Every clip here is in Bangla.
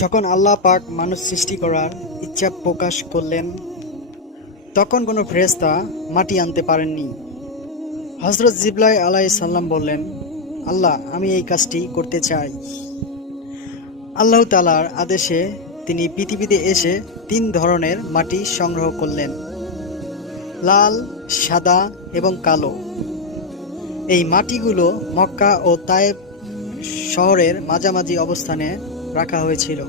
যখন আল্লাহ পাক মানুষ সৃষ্টি করার ইচ্ছা প্রকাশ করলেন, তখন কোনো ফেরেশতা মাটি আনতে পারেননি। হযরত জিবরাইল আলাইহিস সালাম বললেন, আল্লাহ, আমি এই কাজটি করতে চাই। আল্লাহ তাআলার আদেশে তিনি পৃথিবীতে এসে 3 ধরনের মাটি সংগ্রহ করলেন: লাল, সাদা এবং কালো। এই মাটিগুলো মক্কা ও তায়েফ শহরের মাঝামাঝি অবস্থানে রাখা হয়েছিল।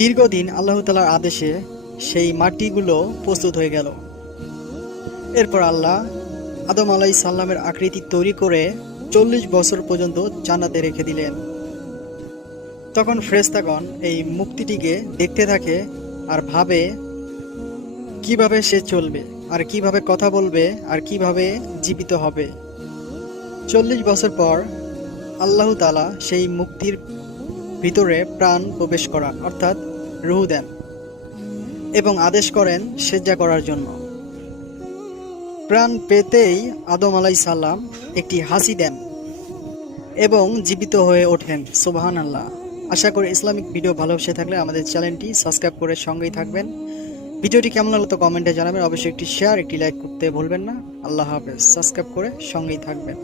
দীর্ঘদিন আল্লাহ তাআলার আদেশে সেই মাটিগুলো প্রস্তুত হয়ে গেল। এরপর আল্লাহ আদম আলাইহিস সালামের আকৃতি তৈরি করে 40 বছর পর্যন্ত জান্নাতে রেখে দিলেন। তখন ফেরেশতাগণ এই মূর্তিটিকে দেখতে থাকে আর ভাবে কিভাবে সে চলবে, আর কিভাবে কথা বলবে, আর কিভাবে জীবিত হবে। 40 বছর পর আল্লাহ তাআলা সেই মূর্তির ভিতরে প্রাণ প্রবেশ করান, অর্থাৎ রূহ দেন এবং আদেশ করেন সেজদা করার জন্য। প্রাণ পেতেই আদম আলাইহিস সালাম একটি হাসি দেন এবং জীবিত হয়ে ওঠেন। সুবহানাল্লাহ। আশা করি ইসলামিক ভিডিও ভালোবেসে থাকলে আমাদের চ্যানেলটি সাবস্ক্রাইব করে সঙ্গেই থাকবেন। ভিডিওটি কেমন লাগলো তো কমেন্টে জানাবেন। অবশ্যই একটি শেয়ার, একটি লাইক করতে ভুলবেন না। আল্লাহ হাফেজ। সাবস্ক্রাইব করে সঙ্গেই থাকবেন।